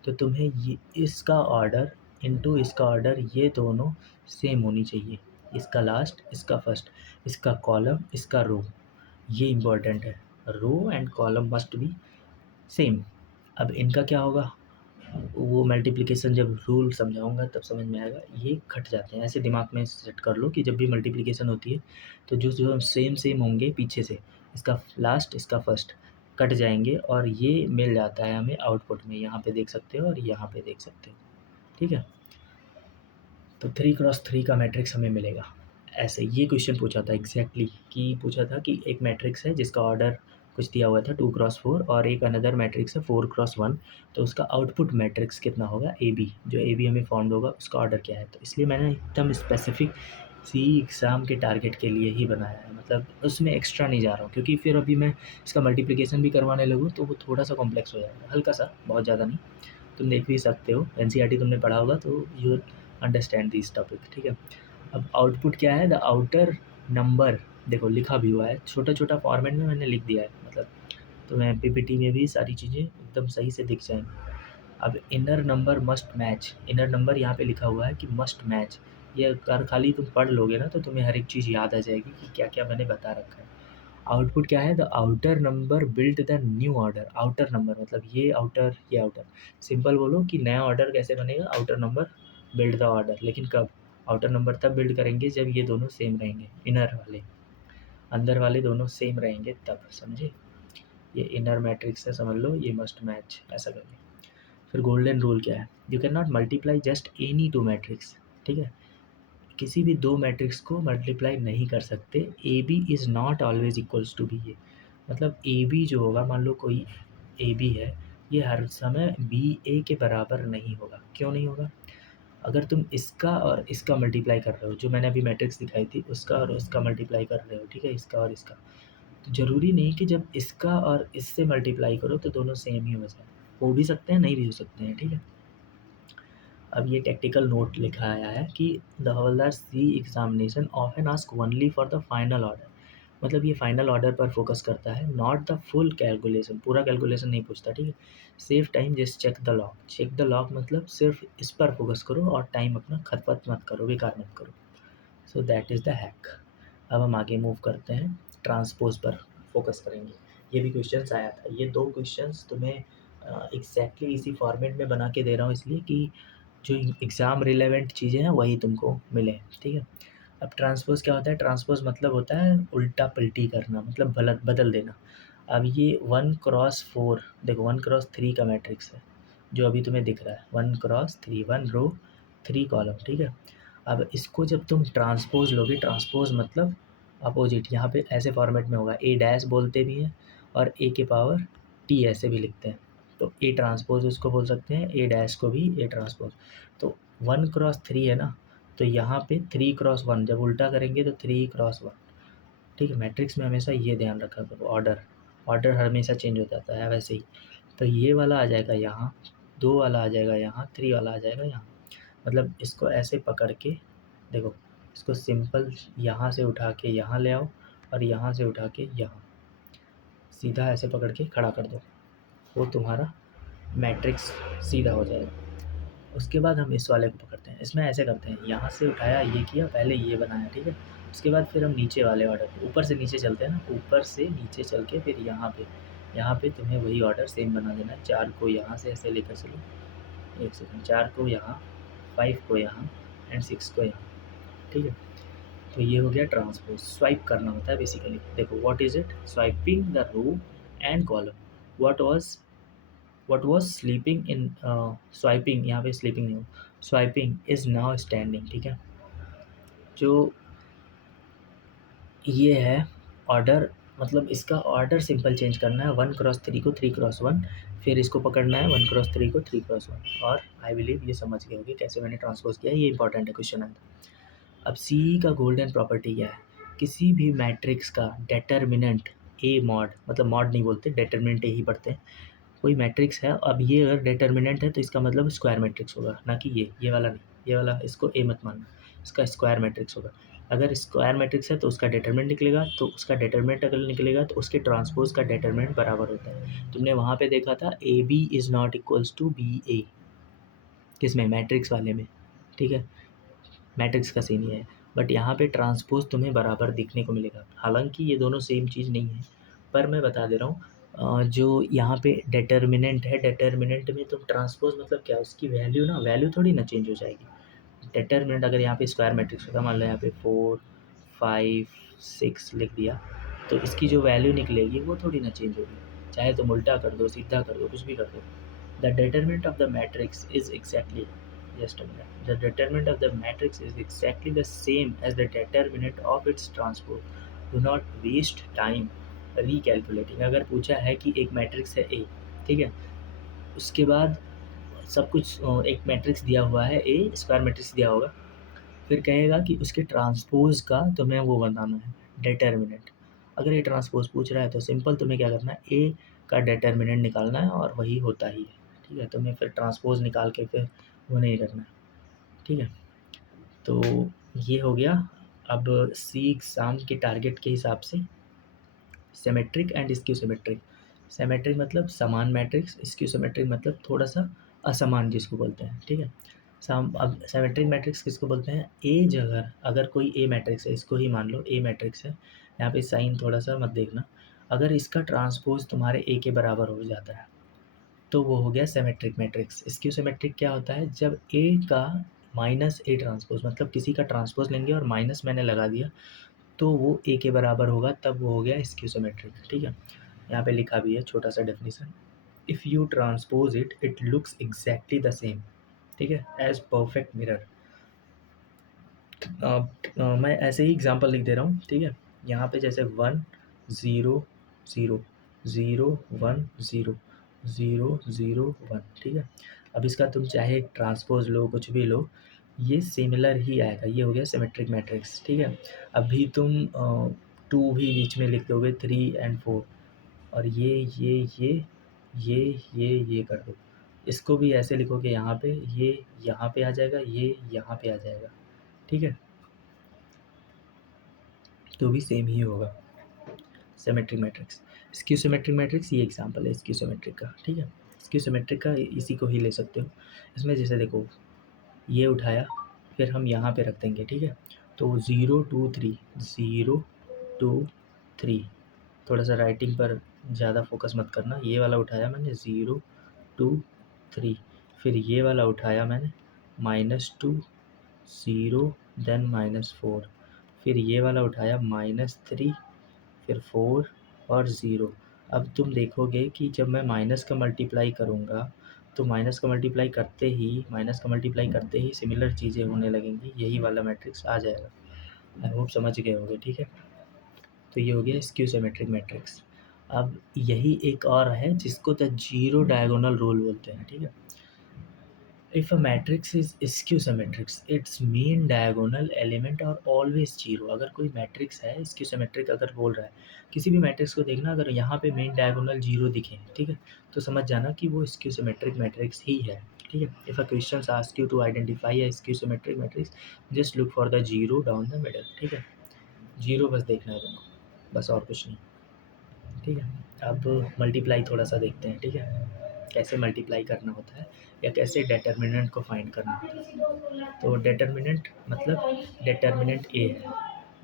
तो तुम्हें ये इसका ऑर्डर इंटू इसका ऑर्डर ये दोनों सेम होनी चाहिए, इसका लास्ट इसका फर्स्ट, इसका कॉलम इसका रो, ये इम्पोर्टेंट है, row and column must be same. अब इनका क्या होगा, वो मल्टीप्लिकेशन जब रूल समझाऊँगा तब समझ में आएगा, ये घट जाते हैं। ऐसे दिमाग में सेट कर लो कि जब भी मल्टीप्लिकेशन होती है तो जो सेम होंगे पीछे से, इसका लास्ट इसका फर्स्ट कट जाएँगे और ये मिल जाता है हमें आउटपुट में। यहाँ पे देख सकते हो और यहाँ पे देख सकते हो, ठीक है? तो 3x3 का मैट्रिक्स हमें मिलेगा। ऐसे ये क्वेश्चन पूछा था एग्जैक्टली कि पूछा था कि एक मैट्रिक्स है जिसका ऑर्डर कुछ दिया हुआ था 2x4 और एक अनदर मैट्रिक्स है 4x1, तो उसका आउटपुट मैट्रिक्स कितना होगा ए बी, जो ए बी हमें फाउंड होगा उसका ऑर्डर क्या है। तो इसलिए मैंने एकदम स्पेसिफिक सी एग्ज़ाम के टारगेट के लिए ही बनाया है, मतलब उसमें एक्स्ट्रा नहीं जा रहा हूँ, क्योंकि फिर अभी मैं इसका मल्टीप्लिकेशन भी करवाने लगूँ तो वो थोड़ा सा कॉम्प्लेक्स हो जाएगा, हल्का सा, बहुत ज़्यादा नहीं। तुम देख भी सकते हो, एनसीईआरटी तुमने पढ़ा होगा तो यू अंडरस्टैंड दिस टॉपिक, ठीक है? अब आउटपुट क्या है, द आउटर नंबर, देखो लिखा भी हुआ है, छोटा-छोटा फॉर्मेट में मैंने लिख दिया है, मतलब तुम्हें पीपीटी में भी सारी चीज़ें एकदम सही से दिख जाएँगी। अब inner number must match, inner number यहाँ पे लिखा हुआ है कि मस्ट मैच, ये अगर खाली तुम पढ़ लोगे ना तो तुम्हें हर एक चीज़ याद आ जाएगी कि क्या-क्या मैंने बता रखा है। आउटपुट क्या है, the outer number built the new order, outer number मतलब ये आउटर, ये आउटर। सिंपल बोलो कि नया ऑर्डर कैसे बनेगा, outer number build the order, लेकिन कब? आउटर नंबर तब बिल्ड करेंगे जब ये दोनों सेम रहेंगे, इनर वाले, अंदर वाले दोनों सेम रहेंगे तब, समझे? ये इनर मैट्रिक्स है, समझ लो, ये मस्ट मैच, ऐसा करके। फिर गोल्डन रूल क्या है, you can not multiply just any two matrix, ठीक है? किसी भी दो मैट्रिक्स को मल्टीप्लाई नहीं कर सकते। A B is not always equals to B A, मतलब ए बी जो होगा, मान लो कोई ए बी है, ये हर समय बी ए के बराबर नहीं होगा। क्यों नहीं होगा? अगर तुम इसका और इसका मल्टीप्लाई कर रहे हो, जो मैंने अभी मैट्रिक्स दिखाई थी उसका और उसका मल्टीप्लाई कर रहे हो, ठीक है? इसका और इसका, तो ज़रूरी नहीं कि जब इसका और इससे मल्टीप्लाई करो तो दोनों सेम ही हो जाए। हो भी सकते हैं, नहीं भी हो सकते हैं, ठीक है? अब ये टेक्निकल नोट लिखा आया है कि the havaldar C examination often ask only for the final order, मतलब ये फाइनल ऑर्डर पर फोकस करता है, नॉट द फुल कैलकुलेशन, पूरा कैलकुलेशन नहीं पूछता, ठीक है? Save time just check the log, check the log मतलब सिर्फ इस पर फोकस करो और टाइम अपना खपत मत करो, बेकार मत करो। So that is the hack. अब हम आगे मूव करते हैं, ट्रांसपोज पर फोकस करेंगे। ये भी क्वेश्चंस आया था, ये दो क्वेश्चंस तुम्हें एग्जैक्टली इसी फॉर्मेट में बना के दे रहा हूँ इसलिए कि जो एग्ज़ाम रिलेवेंट चीज़ें हैं वही तुमको मिले, ठीक है? अब ट्रांसपोज़ क्या होता है? ट्रांसपोज़ मतलब होता है उल्टा-पल्टी करना, मतलब बदल देना। अब ये 1x4, देखो 1x3 का मैट्रिक्स है, जो अभी तुम्हें दिख रहा है, 1x3, 1 रो 3 कॉलम, ठीक है? अब इसको जब तुम ट्रांसपोज़ लोगे, ट्रांसपोज़ मतलब अपोजिट, यहाँ पे ऐसे फॉर्मेट में होगा, ए डैश बोलते भी हैं और ए के पावर टी ऐसे भी लिखते हैं। तो ए ट्रांसपोज़ उसको बोल सकते हैं, ए डैश को भी ए ट्रांसपोज़। तो 1x3 है ना, तो यहाँ पे 3x1, जब उल्टा करेंगे तो 3x1, ठीक है? मैट्रिक्स में हमेशा ये ध्यान रखा करो, ऑर्डर, ऑर्डर हमेशा चेंज हो जाता है वैसे ही। तो ये वाला आ जाएगा यहाँ, 2 वाला आ जाएगा यहाँ, 3 वाला आ जाएगा यहाँ। मतलब इसको ऐसे पकड़ के देखो, इसको सिंपल यहाँ से उठा के यहाँ ले आओ और यहाँ से उठा के यहाँ, सीधा ऐसे पकड़ के खड़ा कर दो, वो तुम्हारा मैट्रिक्स सीधा हो जाएगा। उसके बाद हम इस वाले को पकड़ते हैं, इसमें ऐसे करते हैं, यहाँ से उठाया, ये किया, पहले ये बनाया, ठीक है? उसके बाद फिर हम नीचे वाले ऑर्डर पे, ऊपर से नीचे चलते हैं ना, ऊपर से नीचे चल के फिर यहाँ पे तुम्हें वही ऑर्डर सेम बना देना है। 4 को यहाँ से ऐसे लेकर चलो, 1 सेकंड, 4 को यहाँ, 5 को यहाँ एंड 6 को यहाँ, ठीक है? तो ये हो गया ट्रांसपोज, स्वाइप करना होता है बेसिकली। देखो what is it, swiping the row and column, what was sleeping in, swiping, यहाँ पे स्लीपिंग नहीं हो, स्वाइपिंग इज़ नाउ स्टैंडिंग, ठीक है? जो ये है ऑर्डर, मतलब इसका ऑर्डर सिंपल चेंज करना है, 1x3 को 3x1, फिर इसको पकड़ना है 1x3 को 3x1, और आई बिलीव ये समझ गए होंगे कैसे मैंने ट्रांसपोज किया है, ये इंपॉर्टेंट है क्वेश्चन आंसर। अब सी का गोल्डन प्रॉपर्टी क्या है, किसी भी मैट्रिक्स का डेटर्मिनेंट ए मॉड, मतलब मॉड नहीं बोलते, डेटर्मिनेंट ए ही पढ़ते हैं। कोई मैट्रिक्स है, अब ये अगर डिटर्मिनेंट है तो इसका मतलब स्क्वायर मैट्रिक्स होगा, ना कि ये वाला नहीं, ये वाला इसको ए मत मानना, इसका स्क्वायर मैट्रिक्स होगा। अगर स्क्वायर मैट्रिक्स है तो उसका डिटरमिनेंट निकलेगा, तो उसका डिटरमिनेंट अगर निकलेगा तो उसके ट्रांसपोज का डिटरमिनेंट बराबर होता है। तुमने वहाँ पे देखा था A B is not equals to B A, किसमें? मैट्रिक्स वाले में, ठीक है? मैट्रिक्स का सीन ये है, बट यहाँ पे ट्रांसपोज तुम्हें बराबर दिखने को मिलेगा, हालांकि ये दोनों सेम चीज़ नहीं है, पर मैं बता दे रहा हूँ जो यहाँ पे डिटर्मिनेंट है, डिटर्मिनेंट में तुम ट्रांसपोज़ मतलब क्या, उसकी वैल्यू ना, वैल्यू थोड़ी ना चेंज हो जाएगी। डिटर्मिनेंट अगर यहाँ पे स्क्वायर मैट्रिक्स होता, मान लो यहाँ पे 4, 5, 6 लिख दिया, तो इसकी जो वैल्यू निकलेगी वो थोड़ी ना चेंज होगी, चाहे तुम उल्टा कर दो, सीधा कर दो, कुछ भी कर दो। The determinant of the matrix is exactly, just a minute, the determinant of the matrix is exactly the same as the determinant of its transpose. Do not waste time recalculating. अगर पूछा है कि एक मैट्रिक्स है ए, ठीक है, उसके बाद सब कुछ एक मैट्रिक्स दिया हुआ है ए, स्क्वायर मैट्रिक्स दिया होगा, फिर कहेगा कि उसके ट्रांसपोज़ का तुम्हें वो बनाना है, डिटर्मिनेंट। अगर ये ट्रांसपोज़ पूछ रहा है तो सिंपल तुम्हें क्या करना है, ए का डिटर्मिनेंट निकालना है और वही होता ही है, ठीक है। तुम्हें फिर ट्रांसपोज़ निकाल के फिर वो नहीं करना है, ठीक है। तो ये हो गया। अब सी एग्ज़ाम के टारगेट के हिसाब से symmetric and skew symmetric. Symmetric मतलब समान मैट्रिक्स, स्क्यू सिमेट्रिक मतलब थोड़ा सा असमान जिसको बोलते हैं, ठीक है। अब सिमेट्रिक मैट्रिक्स किसको बोलते हैं, ए जगह अगर कोई ए मैट्रिक्स है, इसको ही मान लो ए मैट्रिक्स है, यहाँ पे साइन थोड़ा सा मत देखना, अगर इसका ट्रांसपोज तुम्हारे ए के बराबर हो जाता है तो वो हो गया सिमेट्रिक मैट्रिक्स। स्क्यू सिमेट्रिक क्या होता है, जब ए का माइनस ए ट्रांसपोज, मतलब किसी का ट्रांसपोज लेंगे और माइनस मैंने लगा दिया तो वो ए के बराबर होगा, तब वो हो गया स्क्यू सिमेट्रिक, ठीक है। यहाँ पे लिखा भी है छोटा सा definition, if you transpose it it looks exactly the same, ठीक है, एज परफेक्ट मिरर। मैं ऐसे ही एग्जांपल लिख दे रहा हूँ, ठीक है। यहाँ पे जैसे 1 0 0 0 1 0 0 0 1, ठीक है। अब इसका तुम चाहे ट्रांसपोज लो, कुछ भी लो, ये सिमिलर ही आएगा, ये हो गया सिमेट्रिक मैट्रिक्स, ठीक है। अभी तुम 2 भी बीच में लिख दोगे, 3 एंड 4, और ये कर दो, इसको भी ऐसे लिखोगे, यहाँ पे ये यहाँ पे आ जाएगा, ये यहाँ पे आ जाएगा, ठीक है, तो भी सेम ही होगा symmetric matrix. Skew symmetric matrix ये एग्जांपल है स्क्यू सिमेट्रिक का, ठीक है। स्क्यू सिमेट्रिक का इसी को ही ले सकते हो। इसमें जैसे देखो, ये उठाया, फिर हम यहाँ पे रख देंगे, ठीक है। तो 0 2 3 0 2 3, थोड़ा सा राइटिंग पर ज़्यादा फोकस मत करना, ये वाला उठाया मैंने 0 2 3, फिर ये वाला उठाया मैंने -2 0 देन -4, फिर ये वाला उठाया -3, फिर 4 और 0। अब तुम देखोगे कि जब मैं माइनस का मल्टीप्लाई करूँगा तो माइनस का मल्टीप्लाई करते ही सिमिलर चीज़ें होने लगेंगी, यही वाला मैट्रिक्स आ जाएगा। आई होप समझ गए होगे, ठीक है। तो ये हो गया स्क्यू सिमेट्रिक मैट्रिक्स। अब यही एक और है जिसको द जीरो डायगोनल रूल बोलते हैं, ठीक है। If a matrix is skew symmetric, its mean diagonal element are always zero। अगर कोई मैट्रिक्स है skew symmetric, अगर बोल रहा है किसी भी मैट्रिक्स को देखना, अगर यहाँ पे मेन डायगोनल जीरो दिखे, ठीक है, तो समझ जाना कि वो skew symmetric मैट्रिक्स ही है, ठीक है। If a question asks you to identify a skew symmetric matrix, just look for the zero down the middle, ठीक है। जीरो बस देखना है तुमको, बस और कुछ नहीं, ठीक है। अब मल्टीप्लाई थोड़ा सा देखते हैं, ठीक है, कैसे मल्टीप्लाई करना होता है या कैसे डिटर्मिनेंट को फाइंड करना होता है। तो डिटर्मिनेंट मतलब डिटर्मिनेंट ए है।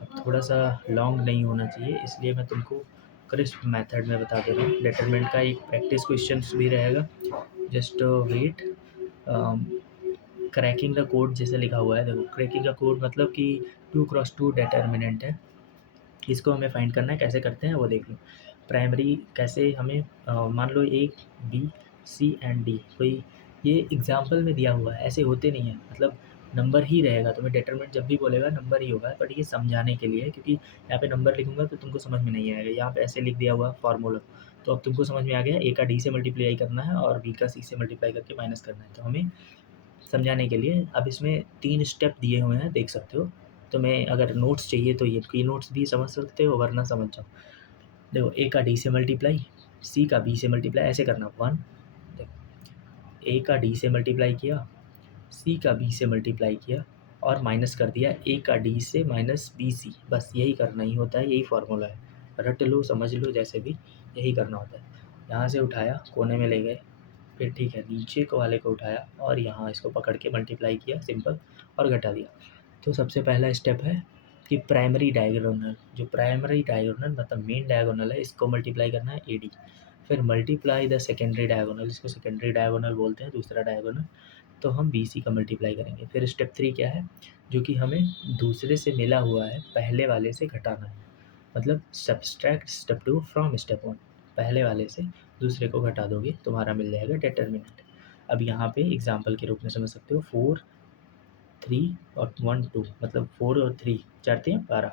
अब थोड़ा सा लॉन्ग नहीं होना चाहिए, इसलिए मैं तुमको क्रिस्प मेथड में बता दे रहा हूँ। डिटर्मिनेंट का एक प्रैक्टिस क्वेश्चन भी रहेगा, just wait. Cracking the code जैसे लिखा हुआ है, देखो क्रैकिंग का कोड मतलब कि 2x2 डिटर्मिनेंट है, इसको हमें फाइंड करना है, कैसे करते हैं वो देख लो। प्राइमरी कैसे हमें मान लो A B C and D, कोई ये एग्जाम्पल में दिया हुआ है, ऐसे होते नहीं है, मतलब नंबर ही रहेगा, तुम्हें डिटरमिनेंट जब भी बोलेगा नंबर ही होगा, बट ये समझाने के लिए है, क्योंकि यहाँ पे नंबर लिखूंगा तो तुमको समझ में नहीं आएगा। यहाँ पे ऐसे लिख दिया हुआ फार्मूला, तो अब तुमको समझ में आ गया, ए का डी से मल्टीप्लाई करना है और बी का सी से मल्टीप्लाई करके माइनस करना है, तो हमें समझाने के लिए अब इसमें 3 स्टेप दिए हुए हैं, देख सकते हो। तुम्हें अगर नोट्स चाहिए तो ये की नोट्स भी समझ सकते हो, वरना समझ जाओ। देखो ए का डी से मल्टीप्लाई, सी का बी से मल्टीप्लाई, ऐसे करना 1, देखो ए का डी से मल्टीप्लाई किया, सी का बी से मल्टीप्लाई किया और माइनस कर दिया ए का डी से माइनस बी सी, बस यही करना ही होता है, यही फार्मूला है, रट लो समझ लो जैसे भी, यही करना होता है। यहाँ से उठाया कोने में ले गए, फिर ठीक है नीचे को वाले को उठाया और यहाँ इसको पकड़ के मल्टीप्लाई किया सिंपल और घटा दिया। तो सबसे पहला स्टेप है कि प्राइमरी डायगोनल, जो प्राइमरी डायगोनल मतलब मेन डायगोनल है, इसको मल्टीप्लाई करना है ए डी। फिर मल्टीप्लाई द सेकेंडरी डायगोनल, इसको सेकेंडरी डायगोनल बोलते हैं, दूसरा डायगोनल, तो हम बी सी का मल्टीप्लाई करेंगे। फिर स्टेप 3 क्या है, जो कि हमें दूसरे से मिला हुआ है पहले वाले से घटाना है, मतलब सब्सट्रैक्ट स्टेप 2 फ्रॉम स्टेप 1, पहले वाले से दूसरे को घटा दोगे तुम्हारा मिल जाएगा डिटर्मिनेंट। अब यहाँ पे एग्जांपल के रूप में समझ सकते हो, 4 3 और 1 2, मतलब 4 और 3 4 3 12,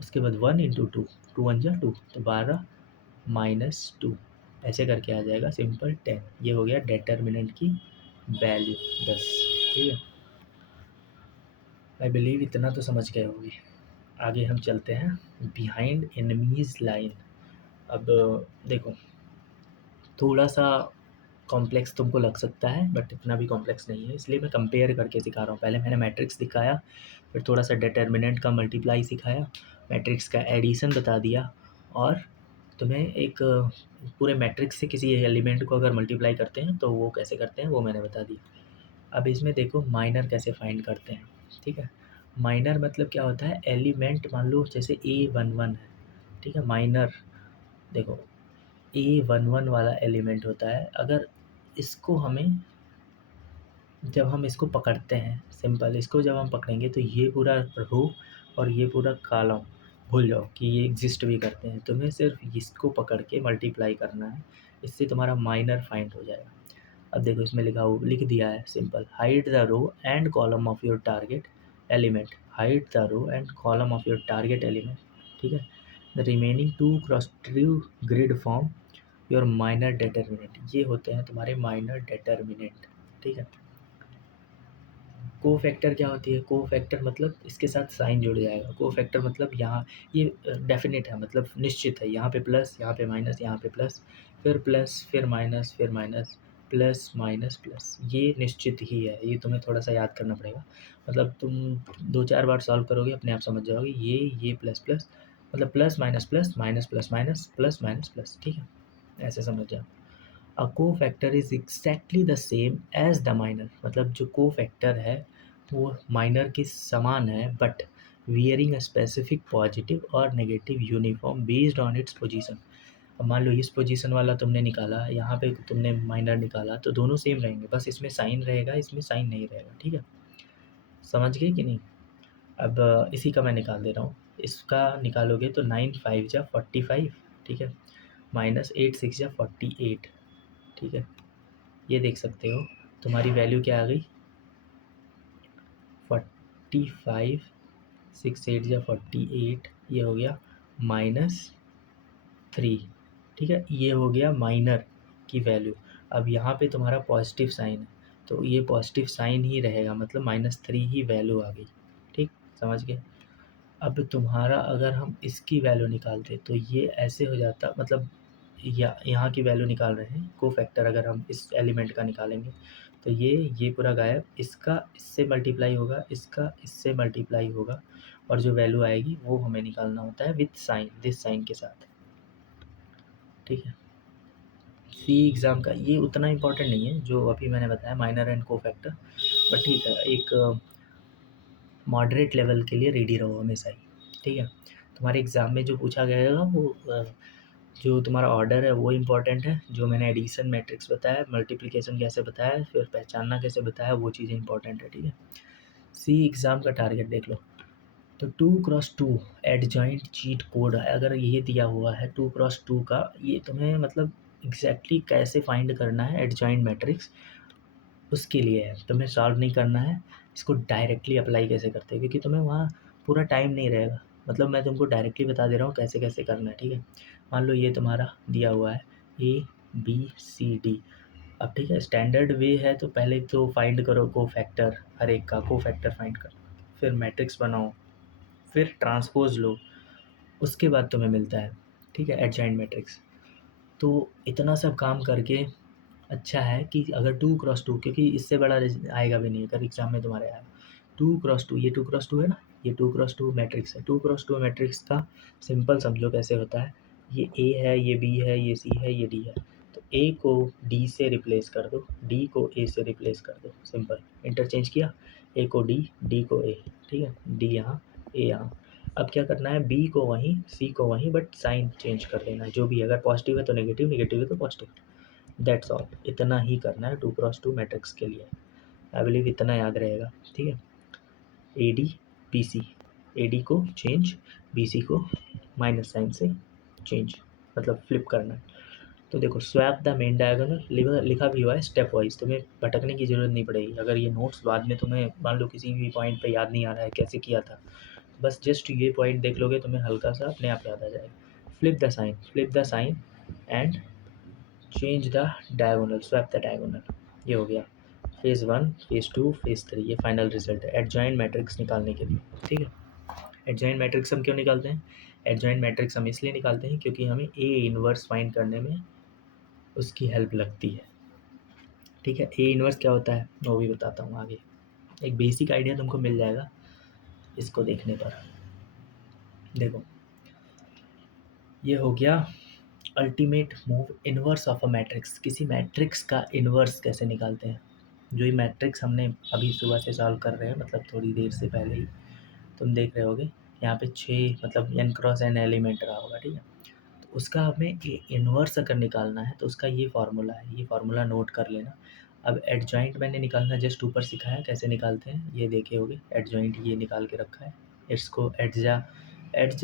उसके बाद 1 इंटू 2, 2 1 जा 2, तो 12 माइनस 2, ऐसे करके आ जाएगा सिंपल 10। ये हो गया डिटर्मिनेंट की वैल्यू 10। ठीक है, आई बिलीव इतना तो समझ गए होगे। आगे हम चलते हैं बिहाइंड एनिमीज लाइन। अब देखो, थोड़ा सा कॉम्प्लेक्स तुमको लग सकता है बट इतना भी कॉम्प्लेक्स नहीं है, इसलिए मैं कंपेयर करके सिखा रहा हूँ। पहले मैंने मैट्रिक्स दिखाया, फिर थोड़ा सा डिटर्मिनेंट का मल्टीप्लाई सिखाया, मैट्रिक्स का एडिशन बता दिया, और तुम्हें एक पूरे मैट्रिक्स से किसी एलिमेंट को अगर मल्टीप्लाई करते हैं तो वो कैसे करते हैं वो मैंने बता दिया। अब इसमें देखो माइनर कैसे फाइंड करते हैं। ठीक है, माइनर मतलब क्या होता है, एलिमेंट मान लो जैसे A11 है, ठीक है, माइनर देखो A11 वाला एलिमेंट होता है, अगर इसको हमें, जब हम इसको पकड़ते हैं, सिंपल इसको जब हम पकड़ेंगे तो ये पूरा रो और ये पूरा कॉलम भूल जाओ कि ये एग्जिस्ट भी करते हैं, तुम्हें सिर्फ इसको पकड़ के मल्टीप्लाई करना है, इससे तुम्हारा माइनर फाइंड हो जाएगा। अब देखो इसमें लिख दिया है simple, hide the row and column of your target element, hide the row and column of your target element. ठीक है, the remaining 2x2 grid form your minor determinant, ये होते हैं तुम्हारे माइनर डिटर्मिनेंट। ठीक है, को फैक्टर क्या होती है, को फैक्टर मतलब इसके साथ साइन जुड़ जाएगा, को फैक्टर मतलब यहाँ ये डेफिनेट है, मतलब निश्चित है, यहाँ पे प्लस, यहाँ पे माइनस, यहाँ पे प्लस फिर माइनस फिर माइनस, प्लस माइनस प्लस, ये निश्चित ही है, ये तुम्हें थोड़ा सा याद करना पड़ेगा, मतलब तुम 2-4 बार सॉल्व करोगे अपने आप समझ जाओगे, ये प्लस प्लस मतलब plus minus plus minus plus minus plus minus plus. ठीक है, ऐसे समझ जाओ। A cofactor is exactly the same as the minor, मतलब जो को-फैक्टर है वो माइनर के समान है, but wearing a specific positive और negative uniform based on its position. अब मान लो इस पोजीशन वाला तुमने निकाला, यहाँ पे तुमने माइनर निकाला, तो दोनों सेम रहेंगे, बस इसमें साइन रहेगा, इसमें साइन नहीं रहेगा। ठीक है, समझ गए कि नहीं? अब इसी का मैं निकाल दे रहा हूँ, इसका निकालोगे तो 9 5 जा 45, ठीक है, माइनस 8 6 जा 48। ठीक है, ये देख सकते हो तुम्हारी वैल्यू क्या आ गई, 45 6 8 या 48, ये हो गया -3। ठीक है, ये हो गया माइनर की वैल्यू। अब यहाँ पे तुम्हारा पॉजिटिव साइन है, तो ये पॉजिटिव साइन ही रहेगा, मतलब -3 ही वैल्यू आ गई। ठीक, समझ गए? अब तुम्हारा अगर हम इसकी वैल्यू निकालते तो ये ऐसे हो जाता, मतलब यहाँ की वैल्यू निकाल रहे हैं, को फैक्टर अगर हम इस एलिमेंट का निकालेंगे तो ये पूरा गायब, इसका इससे मल्टीप्लाई होगा, इसका इससे मल्टीप्लाई होगा, और जो वैल्यू आएगी वो हमें निकालना होता है विथ साइन, दिस साइन के साथ। ठीक है, सी एग्ज़ाम का ये उतना इम्पोर्टेंट नहीं है जो अभी मैंने बताया, माइनर एंड को फैक्टर, बट ठीक है, एक मॉडरेट लेवल के लिए रेडी रहो हमेशा ही। ठीक है, तुम्हारे एग्ज़ाम में जो पूछा गया वो जो तुम्हारा ऑर्डर है वो इम्पोर्टेंट है, जो मैंने एडिशन मैट्रिक्स बताया, मल्टीप्लिकेशन कैसे बताया, फिर पहचानना कैसे बताया, वो चीज़ें इंपॉर्टेंट है। ठीक है, सी एग्ज़ाम का टारगेट देख लो, तो 2x2 एडजॉइंट चीट कोड है, अगर ये दिया हुआ है 2x2 का, ये तुम्हें मतलब एग्जैक्टली कैसे फाइंड करना है एडजॉइंट मैट्रिक्स, उसके लिए है, तुम्हें सॉल्व नहीं करना है, इसको डायरेक्टली अप्लाई कैसे करते हैं, क्योंकि तुम्हें वहाँ पूरा टाइम नहीं रहेगा, मतलब मैं तुमको डायरेक्टली बता दे रहा हूँ कैसे कैसे करना है। ठीक है, मान लो ये तुम्हारा दिया हुआ है A B C D। अब ठीक है, स्टैंडर्ड वे है तो पहले तो फाइंड करो को फैक्टर, हर एक का को फैक्टर फाइंड करो, फिर मैट्रिक्स बनाओ, फिर ट्रांसपोज लो, उसके बाद तुम्हें मिलता है, ठीक है, एडजॉइंट मैट्रिक्स। तो इतना सब काम करके अच्छा है कि अगर 2x2, क्योंकि इससे बड़ा आएगा भी नहीं अगर एग्ज़ाम में तुम्हारे आया 2x2, ये 2x2 है ना, ये 2x2 मैट्रिक्स है, 2x2 मैट्रिक्स का सिंपल समझो कैसे होता है, ये ए है, ये बी है, ये सी है, ये डी है, तो ए को डी से रिप्लेस कर दो, डी को ए से रिप्लेस कर दो, सिंपल इंटरचेंज किया, ए को डी, डी को ए। ठीक है, डी यहाँ, ए यहाँ। अब क्या करना है, बी को वहीं, सी को वहीं, बट साइन चेंज कर देना है। जो भी, अगर पॉजिटिव है तो नेगेटिव, नेगेटिव है तो पॉजिटिव। दैट्स ऑल, इतना ही करना है 2x2 मैट्रिक्स के लिए। आई बिलीव इतना याद रहेगा, ठीक है। A D B C, A D को चेंज, बी सी को माइनस साइन से चेंज, मतलब फ्लिप करना है। तो देखो, स्वैप द मेन डायगोनल लिखा भी हुआ है स्टेप वाइज, तुम्हें भटकने की ज़रूरत नहीं पड़ेगी। अगर ये नोट्स बाद में तुम्हें मान लो किसी भी पॉइंट पे याद नहीं आ रहा है कैसे किया था, बस जस्ट ये पॉइंट देख लोगे, तुम्हें हल्का सा अपने आप याद आ जाएगा। Flip the sign and change the diagonal, swap the diagonal. ये हो गया फेज़ 1, फेज़ 2, फेज़ 3। ये फाइनल रिजल्ट है एडजॉइंट मैट्रिक्स निकालने के लिए, ठीक है। एडजॉइंट मैट्रिक्स हम क्यों निकालते हैं? एडजॉइंट मैट्रिक्स हम इसलिए निकालते हैं क्योंकि हमें ए इनवर्स फाइंड करने में उसकी हेल्प लगती है, ठीक है। ए इनवर्स क्या होता है वो भी बताता हूँ आगे, एक बेसिक आइडिया तुमको मिल जाएगा इसको देखने पर। देखो, ये हो गया ultimate move, inverse of a matrix. किसी मैट्रिक्स का इनवर्स कैसे निकालते हैं, जो ये मैट्रिक्स हमने अभी सुबह से सॉल्व कर रहे हैं, मतलब थोड़ी देर से पहले ही तुम देख रहे होगे। यहाँ पे 6 मतलब n क्रॉस n एलिमेंट रहा होगा, ठीक है। तो उसका हमें इन्वर्स अगर निकालना है तो उसका ये फार्मूला है, ये फार्मूला नोट कर लेना। अब एडजॉइंट मैंने निकालना जस्ट ऊपर सिखाया कैसे निकालते हैं, ये देखे होगे। एडजॉइंट ये निकाल के रखा है, इसको एड्ज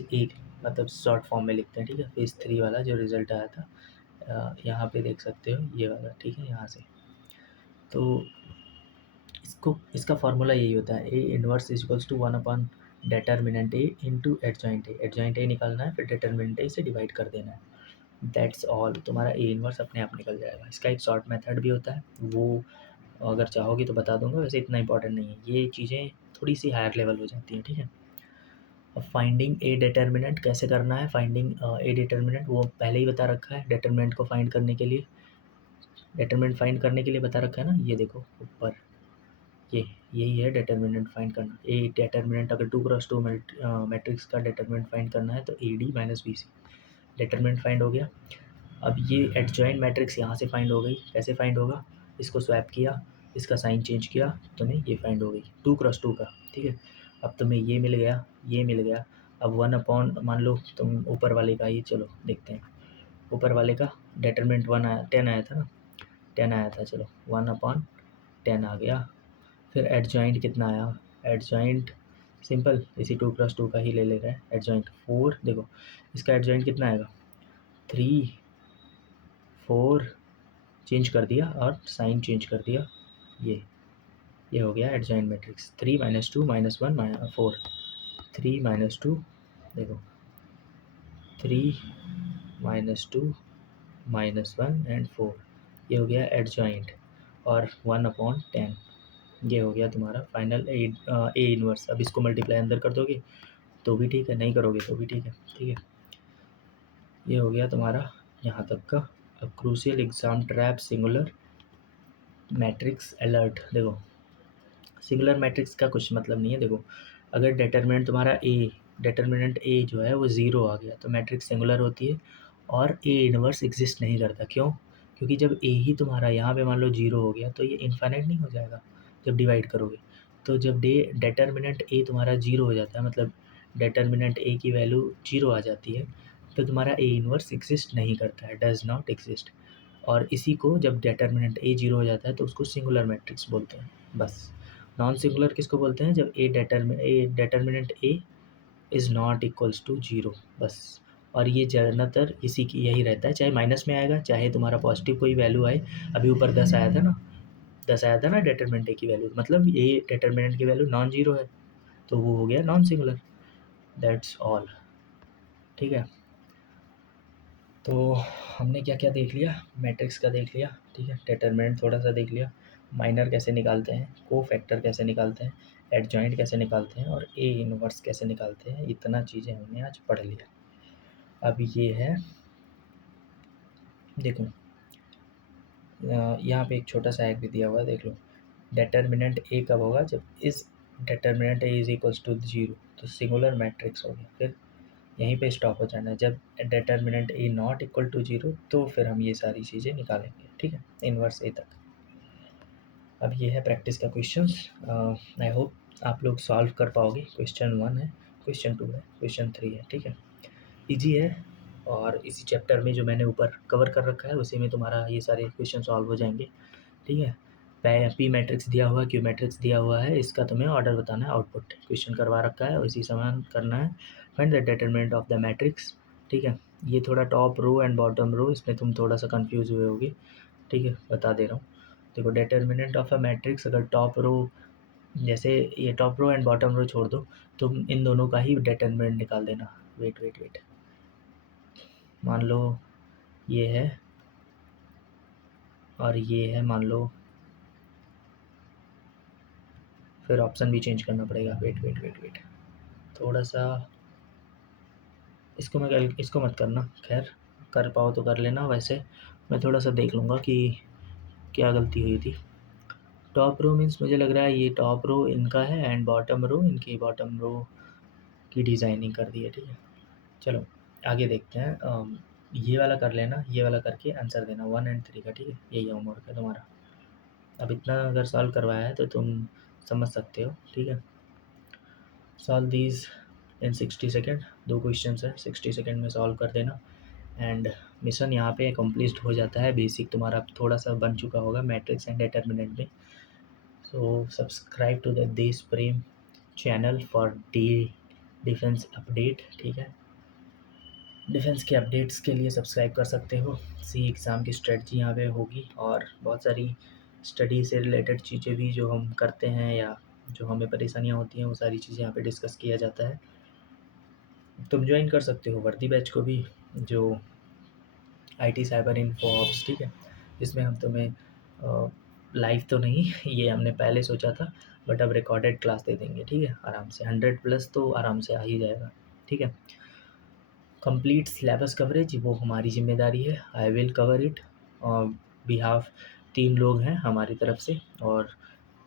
एक मतलब शॉर्ट फॉर्म में लिखते हैं, ठीक है। फेज़ 3 वाला जो रिजल्ट आया था, यहाँ पे देख सकते हो ये वाला, ठीक है, यहाँ से। तो इसका फार्मूला यही होता है, A inverse is equals to 1 determinant A into adjoint A. Adjoint A निकालना है, फिर डिटर्मिनेंट ए से डिवाइड कर देना है। दैट्स ऑल, तुम्हारा ए इनवर्स अपने आप निकल जाएगा। इसका एक शॉर्ट मेथड भी होता है, वो अगर चाहोगे तो बता दूंगा, वैसे इतना इंपॉर्टेंट नहीं है। ये चीज़ें थोड़ी सी हायर लेवल हो जाती हैं, ठीक है। अब फाइंडिंग ए डिटर्मिनेंट कैसे करना है, फाइंडिंग ए डिटर्मिनेंट वो पहले ही बता रखा है। डिटर्मिनेंट को फाइंड करने के लिए, डिटर्मिनेंट फाइंड करने के लिए बता रखा है ना, ये देखो ऊपर, ये यही है डिटर्मिनेंट फाइंड करना। ए डिटर्मिनेंट अगर 2x2 मैट्रिक्स का डिटर्मिनेंट फाइंड करना है तो A D minus B C, determinant find हो गया। अब ये एडजॉइंट मैट्रिक्स यहाँ से फाइंड हो गई। कैसे फाइंड होगा, इसको स्वैप किया, इसका साइन चेंज किया, तुम्हें ये फाइंड हो गई 2x2 का, ठीक है। अब तुम्हें ये मिल गया, ये मिल गया। अब 1 मान लो तुम ऊपर वाले का ही चलो देखते हैं। ऊपर वाले का डिटर्मिनेंट 1 आया, 10 आया था ना, 10 आया था, चलो 1/10 आ गया। फिर एडजॉइंट कितना आया, एडजॉइंट सिंपल इसी 2x2 का ही ले रहा है। एडजॉइंट 4, देखो इसका एडजॉइंट कितना आएगा, 3, 4 चेंज कर दिया और साइन चेंज कर दिया। ये हो गया एडजॉइंट मैट्रिक्स। 3 - 2 - 1 - 4, 3 - 2, देखो 3 - 2 - 1 एंड 4, ये हो गया एडजॉइंट। और 1/10, ये हो गया तुम्हारा फाइनल ए इनवर्स। अब इसको मल्टीप्लाई अंदर कर दोगे तो भी ठीक है, नहीं करोगे तो भी ठीक है, ठीक है। ये हो गया तुम्हारा यहाँ तक का। अब crucial exam trap singular matrix alert. देखो, सिंगुलर मैट्रिक्स का कुछ मतलब नहीं है। देखो, अगर डिटर्मिनेंट ए जो है वो 0 आ गया तो मैट्रिक्स सिंगुलर होती है और ए इनवर्स एग्जिस्ट नहीं करता। क्यों? क्योंकि जब ए ही तुम्हारा यहाँ पे मान लो 0 हो गया तो ये इन्फाइनाइट नहीं हो जाएगा जब डिवाइड करोगे। तो जब डिटर्मिनेंट ए तुम्हारा 0 हो जाता है, मतलब डिटर्मिनेंट ए की वैल्यू 0 आ जाती है, तो तुम्हारा ए इनवर्स एग्जिस्ट नहीं करता है, डज नॉट एग्जिस्ट। और इसी को जब डिटर्मिनेंट ए 0 हो जाता है तो उसको सिंगुलर मैट्रिक्स बोलते हैं, बस। नॉन सिंगुलर किसको बोलते हैं, जब A determinant A is not equals to 0, बस। और ये ज़्यादातर इसी की यही रहता है, चाहे माइनस में आएगा चाहे तुम्हारा पॉजिटिव कोई वैल्यू आए। अभी ऊपर 10 आया था ना, 10 आया था ना डिटर्मिनेंट ए की वैल्यू, मतलब ये डिटर्मिनेंट की वैल्यू नॉन जीरो है, तो वो हो गया नॉन सिंगुलर। दैट्स ऑल, ठीक है। तो हमने क्या क्या देख लिया, मैट्रिक्स का देख लिया, ठीक है। डिटर्मिनेंट थोड़ा सा देख लिया, माइनर कैसे निकालते हैं, को फैक्टर कैसे निकालते हैं, एडजॉइंट कैसे निकालते हैं और ए इनवर्स कैसे निकालते हैं, इतना चीज़ें हमने आज पढ़ लिया। अब ये है, देखो यहाँ पे एक छोटा सा एक भी दिया हुआ है, देख लो। डिटर्मिनेंट ए कब होगा, जब इस determinant A is equals to 0, तो सिंगुलर मैट्रिक्स हो गया। फिर यहीं पे स्टॉप हो जाना है। जब determinant A not equal to 0, तो फिर हम ये सारी चीज़ें निकालेंगे, ठीक है, इन्वर्स ए तक। अब ये है प्रैक्टिस का क्वेश्चंस। आई होप आप लोग सॉल्व कर पाओगे। क्वेश्चन 1 है, क्वेश्चन 2 है, क्वेश्चन 3 है, ठीक है। ईजी है और इसी चैप्टर में जो मैंने ऊपर कवर कर रखा है उसी में तुम्हारा ये सारे क्वेश्चन सॉल्व हो जाएंगे, ठीक है। पी मैट्रिक्स दिया हुआ है, क्यू मैट्रिक्स दिया हुआ है, इसका तुम्हें ऑर्डर बताना है, आउटपुट क्वेश्चन करवा रखा है और इसी समान करना है। Find the determinant of the matrix, ठीक है। ये थोड़ा top row and bottom row, इसमें तुम थोड़ा सा कंफ्यूज हुए होगे, ठीक है, बता दे रहा हूँ। देखो डिटरमिनेंट ऑफ अ मैट्रिक्स, अगर टॉप रो, जैसे ये top row and bottom row छोड़ दो, तुम इन दोनों का ही डिटरमिनेंट निकाल देना। वेट वेट वेट, मान लो ये है और ये है, मान लो, फिर ऑप्शन भी चेंज करना पड़ेगा। वेट वेट वेट वेट, थोड़ा सा इसको मत करना, खैर कर पाओ तो कर लेना, वैसे मैं थोड़ा सा देख लूँगा कि क्या गलती हुई थी। टॉप रो मीन्स मुझे लग रहा है ये टॉप रो इनका है एंड बॉटम रो इनकी, बॉटम रो की डिज़ाइनिंग कर दी है, ठीक है। चलो आगे देखते हैं। ये वाला कर लेना, ये वाला करके आंसर देना 1 एंड 3 का, ठीक है। यही होमवर्क है तुम्हारा। अब इतना अगर सॉल्व करवाया है तो तुम समझ सकते हो, ठीक है। Solve these in 60 second, 2 question है, 60 सेकेंड में सॉल्व कर देना एंड मिशन यहाँ पे कंप्लीट हो जाता है। बेसिक तुम्हारा थोड़ा सा बन चुका होगा मैट्रिक्स एंड डिटरमिनेंट में। सो सब्सक्राइब टू द देश प्रेम चैनल फॉर डिफेंस अपडेट, ठीक है। डिफेंस के अपडेट्स के लिए सब्सक्राइब कर सकते हो। सी एग्ज़ाम की स्ट्रेटजी यहाँ पे होगी और बहुत सारी स्टडी से रिलेटेड चीज़ें भी जो हम करते हैं या जो हमें परेशानियाँ होती हैं वो सारी चीज़ें यहाँ पे डिस्कस किया जाता है। तुम ज्वाइन कर सकते हो वर्दी बैच को भी, जो IT साइबर इन्फो ऑप्स, ठीक है। इसमें हम तुम्हें लाइव तो नहीं ये हमने पहले सोचा था, बट अब रिकॉर्डेड क्लास दे देंगे, ठीक है। आराम से 100 प्लस तो आराम से आ ही जाएगा, ठीक है। कंप्लीट सिलेबस कवरेज वो हमारी ज़िम्मेदारी है, I will cover it behalf 3 लोग हैं हमारी तरफ से और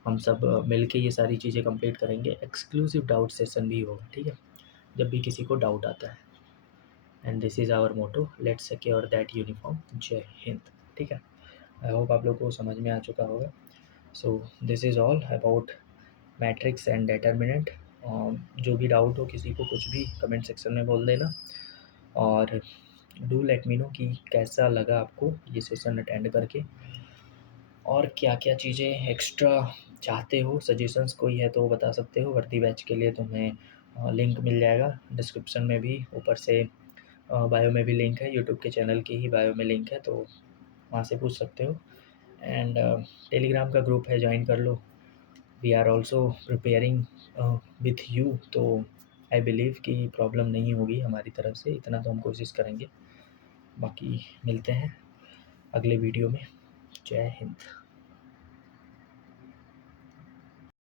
हम सब मिल के ये सारी चीज़ें कंप्लीट करेंगे। एक्सक्लूसिव डाउट सेशन भी होगा, ठीक है, जब भी किसी को डाउट आता है। And this is our motto, let's secure that uniform. Jai Hind, ठीक है। आई होप आप लोग को समझ में आ चुका होगा। So this is all about matrix and determinant. जो भी डाउट हो किसी को कुछ भी कमेंट सेक्शन में बोल देना और डू लेट मी नो कि कैसा लगा आपको ये सेशन अटेंड करके और क्या क्या चीज़ें एक्स्ट्रा चाहते हो। सजेशंस कोई है तो बता सकते हो। वर्दी बैच के लिए तुम्हें लिंक मिल जाएगा डिस्क्रिप्शन में भी, ऊपर से बायो में भी लिंक है, यूट्यूब के चैनल की ही बायो में लिंक है, तो वहाँ से पूछ सकते हो। एंड टेलीग्राम का ग्रुप है, ज्वाइन कर लो। We are also preparing with you, तो आई बिलीव कि प्रॉब्लम नहीं होगी हमारी तरफ से, इतना तो हम कोशिश करेंगे। बाकी मिलते हैं अगले वीडियो में। जय हिंद।